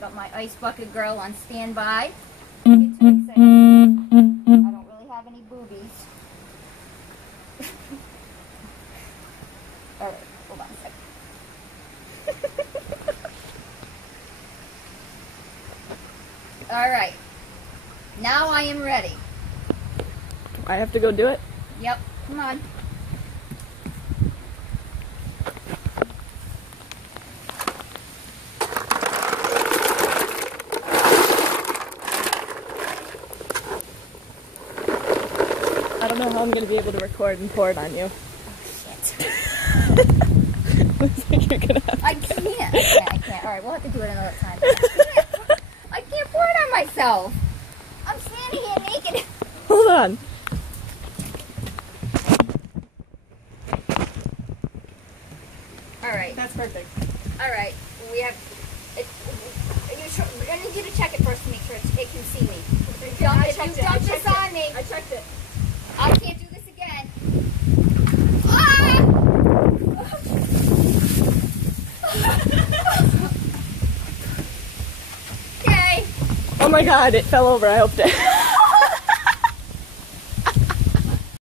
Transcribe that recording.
got my ice bucket girl on standby. Don't get too excited. I don't really have any boobies. Alright, hold on a second. Alright. Now I am ready. I have to go do it? Yep, come on. I don't know how I'm going to be able to record and pour it on you. Looks like you're gonna have I can't. I can't. Alright, we'll have to do it another time. I can't pour it on myself. I'm standing here naked. Hold on. Alright. That's perfect. Alright. We have... I need you to check it first to make sure it can see me. Dump this on me. I checked it. I can't do this again. Ah! Okay. Oh my god, it fell over. I hope that.